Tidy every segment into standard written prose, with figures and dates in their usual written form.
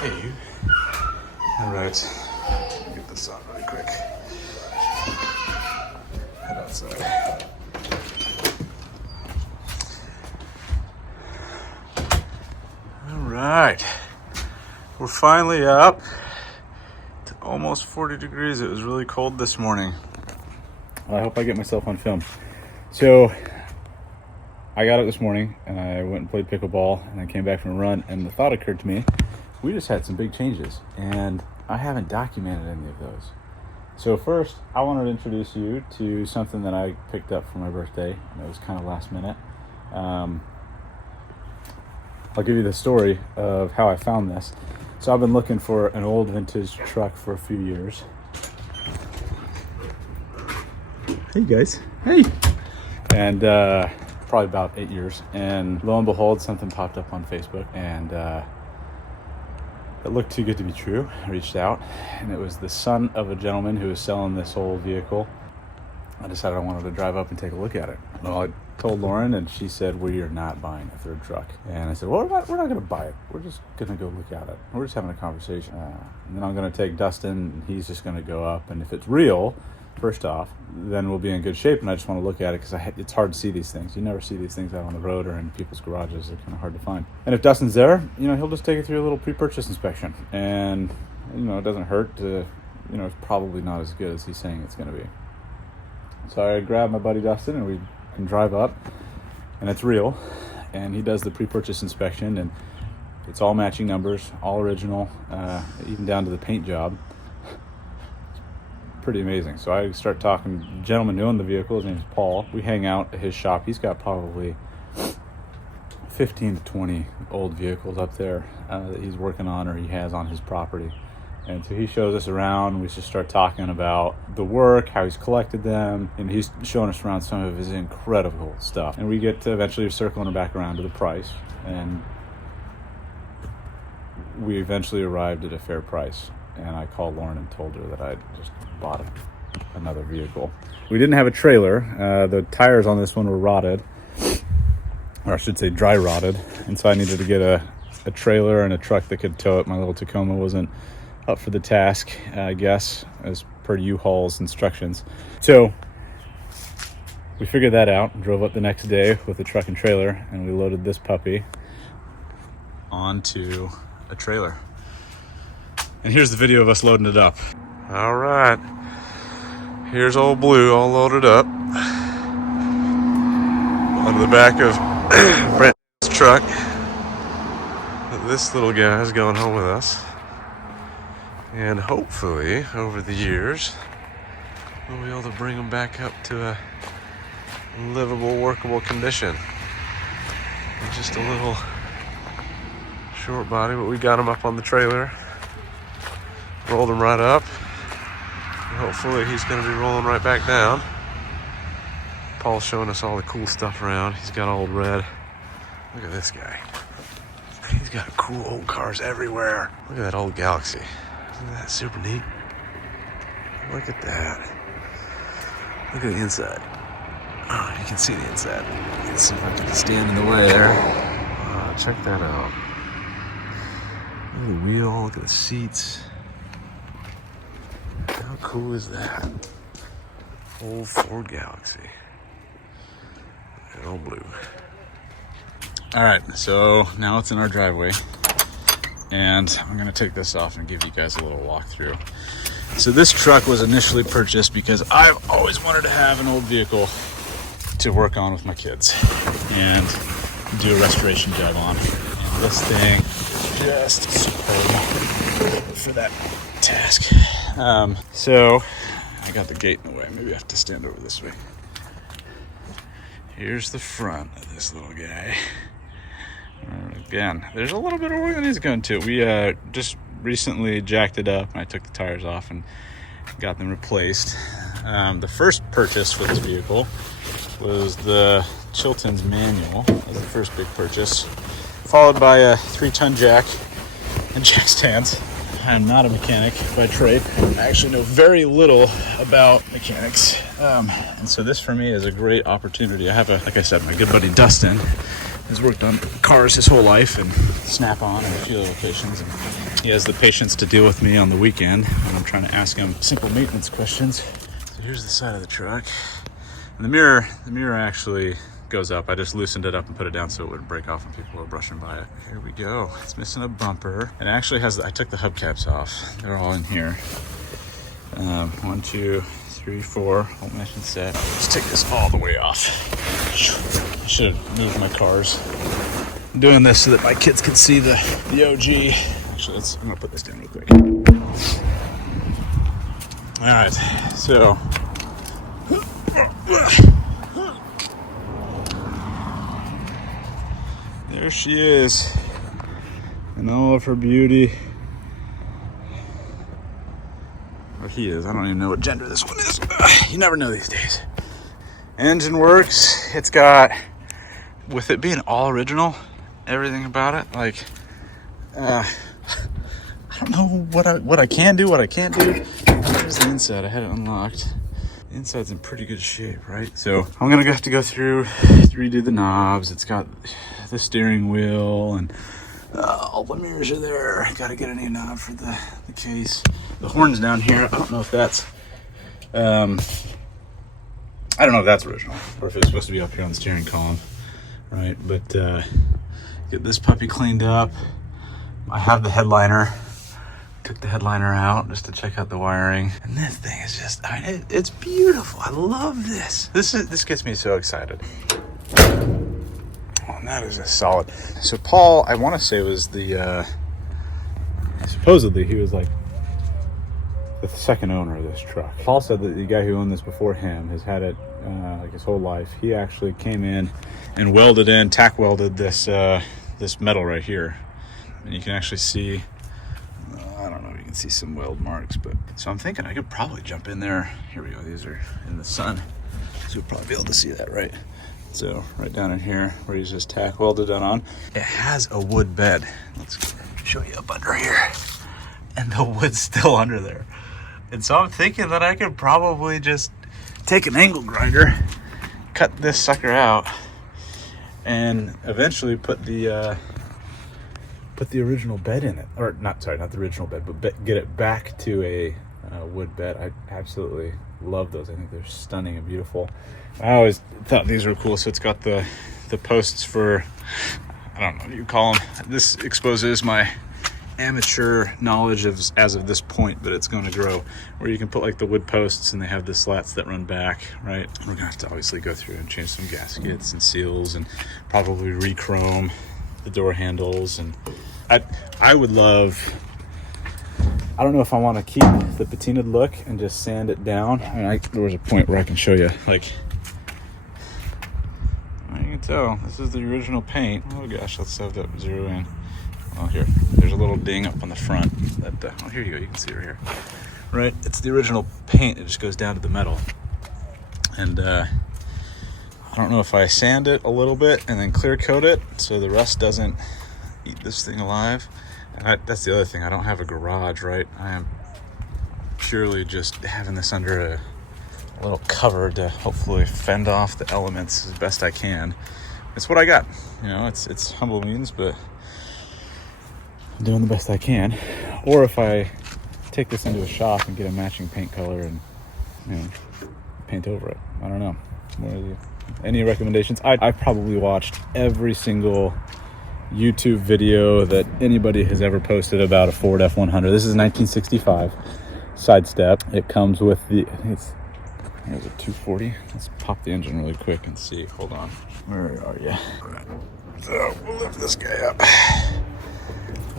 Hey, you. All right. Get this on really quick. Head outside. All right. We're finally up to almost 40 degrees. It was really cold this morning. I hope I get myself on film. So I got up this morning and I went and played pickleball and I came back from a run and the thought occurred to me, we just had some big changes and I haven't documented any of those. So first, I wanted to introduce you to something that I picked up for my birthday and it was kind of last minute. I'll give you the story of how I found this. So I've been looking for an old vintage truck for a few years. Hey guys. Hey. And probably about 8 years. And lo and behold, something popped up on Facebook and it looked too good to be true. I reached out and it was the son of a gentleman who was selling this old vehicle. I decided I wanted to drive up and take a look at it. Well, I told Lauren and she said, we are not buying a third truck. And I said, well, we're not going to buy it. We're just going to go look at it. We're just having a conversation. And then I'm going to take Dustin and he's just going to go up. And if it's real, first off, then we'll be in good shape. And I just want to look at it because it's hard to see these things. You never see these things out on the road or in people's garages. They're kind of hard to find. And if Dustin's there, he'll just take it through a little pre-purchase inspection. And, it doesn't hurt to, it's probably not as good as he's saying it's going to be. So I grabbed my buddy Dustin and we can drive up and it's real. And he does the pre-purchase inspection and it's all matching numbers, all original, even down to the paint job. Pretty amazing. So I start talking to the gentleman who owned the vehicle. His name is Paul. We hang out at his shop. He's got probably 15 to 20 old vehicles up there that he's working on or he has on his property. And so he shows us around. We just start talking about the work, how he's collected them, and he's showing us around some of his incredible stuff. And we get to eventually circling back around to the price. And we eventually arrived at a fair price. And I called Lauren and told her that I'd just bought another vehicle. We didn't have a trailer. The tires on this one were rotted, or I should say dry rotted. And so I needed to get a trailer and a truck that could tow it. My little Tacoma wasn't up for the task, I guess, as per U-Haul's instructions. So we figured that out and drove up the next day with the truck and trailer, and we loaded this puppy onto a trailer. And here's the video of us loading it up. All right. Here's old Blue all loaded up onto the back of Brent's truck. This little guy's going home with us. And hopefully, over the years, we'll be able to bring him back up to a livable, workable condition. Just a little short body, but we got him up on the trailer. Rolled him right up. Hopefully he's going to be rolling right back down. Paul's showing us all the cool stuff around. He's got old red. Look at this guy. He's got cool old cars everywhere. Look at that old Galaxy. Isn't that super neat? Look at that. Look at the inside. Oh, you can see the inside. Let's see if I can stand in the way there. Check that out. Look at the wheel. Look at the seats. How cool is that? Old Ford Galaxy. And old Blue. Alright, so now it's in our driveway. And I'm going to take this off and give you guys a little walkthrough. So this truck was initially purchased because I've always wanted to have an old vehicle to work on with my kids. And do a restoration job on. And this thing is just superb for that task. So I got the gate in the way. Maybe I have to stand over this way. Here's the front of this little guy. Again, there's a little bit of work that needs going to it. We just recently jacked it up and I took the tires off and got them replaced. The first purchase for this vehicle was the Chilton's manual. That was the first big purchase, followed by a 3-ton jack and jack stands. I'm not a mechanic by trade. I actually know very little about mechanics. And so this for me is a great opportunity. I have like I said, my good buddy Dustin has worked on cars his whole life and Snap-on and a few other locations. And he has the patience to deal with me on the weekend when I'm trying to ask him simple maintenance questions. So here's the side of the truck. And the mirror actually goes up. I just loosened it up and put it down so it wouldn't break off when people were brushing by it. Here we go. It's missing a bumper. It actually has, I took the hubcaps off. They're all in here. 1, 2, 3, 4, whole mesh and set. Let's take this all the way off. I should have moved my cars. I'm doing this so that my kids can see the OG. Actually, I'm gonna put this down real quick. All right, so. There she is, in all of her beauty. Or he is, I don't even know what gender this one is. You never know these days. Engine works, it's got, with it being all original, everything about it, like, I don't know what I can do, what I can't do. Here's the inside, I had it unlocked. The inside's in pretty good shape, right? So I'm gonna have to go through, redo the knobs. It's got the steering wheel and all the mirrors are there. Gotta get a new knob for the case. The horn's down here. I don't know if that's, I don't know if that's original or if it's supposed to be up here on the steering column, right? But get this puppy cleaned up. I have the headliner. Took the headliner out just to check out the wiring. And this thing is just, I mean, it's beautiful. I love this. This gets me so excited. Oh, and that is just solid. So Paul, I want to say was the, supposedly he was like the second owner of this truck. Paul said that the guy who owned this before him has had it like his whole life. He actually came in and tack welded this, this metal right here. And you can actually see, I don't know if you can see some weld marks, but so I'm thinking I could probably jump in there. Here we go, these are in the sun, so you'll probably be able to see that, right? So right down in here where he's just tack welded it on. It has a wood bed. Let's show you up under here. And the wood's still under there. And so I'm thinking that I could probably just take an angle grinder, cut this sucker out, and eventually put the original bed in it, or not the original bed, but get it back to a wood bed. I absolutely love those. I think they're stunning and beautiful. I always thought these were cool. So it's got the posts for, I don't know what you call them. This exposes my amateur knowledge as of this point, but it's going to grow, where you can put like the wood posts and they have the slats that run back, right? We're gonna have to obviously go through and change some gaskets and seals and probably re-chrome the door handles. And I would love, I don't know if I want to keep the patinaed look and just sand it down. I mean, there was a point where I can show you, like, you can tell this is the original paint. Oh gosh, let's have that zero in. Oh, here, there's a little ding up on the front that, oh, here you go, you can see it right here. Right, it's the original paint, it just goes down to the metal. And I don't know if I sand it a little bit and then clear coat it so the rust doesn't eat this thing alive. And that's the other thing, I don't have a garage, right? I am purely just having this under a little cover to hopefully fend off the elements as best I can. It's what I got, you know, it's humble means, but I'm doing the best I can. Or if I take this into a shop and get a matching paint color and, you know, paint over it. I don't know. Any recommendations? I've probably watched every single YouTube video that anybody has ever posted about a Ford F100. This is 1965 sidestep. It comes with the, here's a 240. Let's pop the engine really quick and see. Hold on. Where are you? So we'll lift this guy up.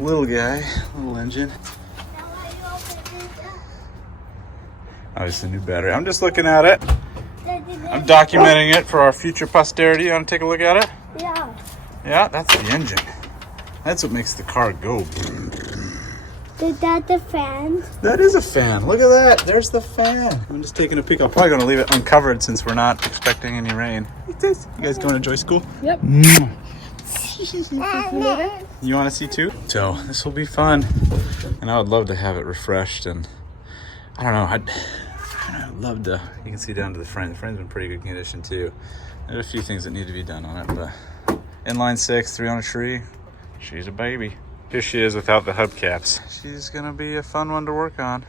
Little guy, little engine. Obviously new battery. I'm just looking at it. I'm documenting it for our future posterity. You want to take a look at it? Yeah. Yeah, that's the engine. That's what makes the car go. Is that the fan? That is a fan. Look at that. There's the fan. I'm just taking a peek. I'm probably going to leave it uncovered since we're not expecting any rain. Like this. You guys going to Joy School? Yep. You want to see too? So this will be fun. And I would love to have it refreshed. And I don't know. I'd love to. You can see down to the frame. The frame's in pretty good condition too. There's a few things that need to be done on it, but inline 6, 3 on a tree. She's a baby. Here she is without the hubcaps. She's gonna be a fun one to work on.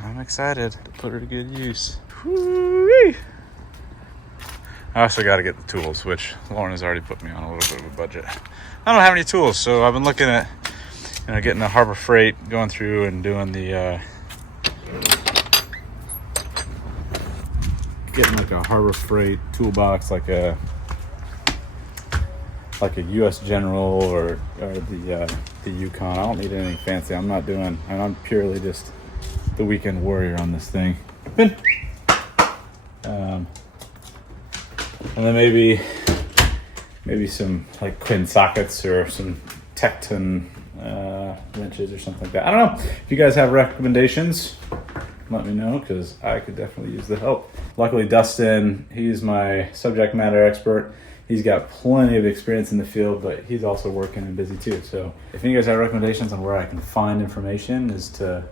I'm excited to put her to good use. Woo-wee. I also got to get the tools, which Lauren has already put me on a little bit of a budget. I don't have any tools, so I've been looking at, getting a Harbor Freight, going through and doing the, getting like a Harbor Freight toolbox, like a U.S. General or the Yukon. I don't need anything fancy. I'm not doing, and I'm purely just the weekend warrior on this thing. And then maybe some like Quinn sockets or some Tecton wrenches or something like that. I don't know. If you guys have recommendations, let me know, because I could definitely use the help. Luckily, Dustin, he's my subject matter expert. He's got plenty of experience in the field, but he's also working and busy too. So if you guys have recommendations on where I can find information, is to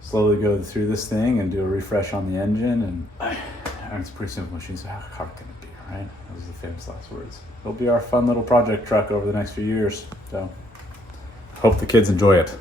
slowly go through this thing and do a refresh on the engine. And it's a pretty simple machine, so how hard can it be, right? Those are the famous last words. It'll be our fun little project truck over the next few years. So hope the kids enjoy it.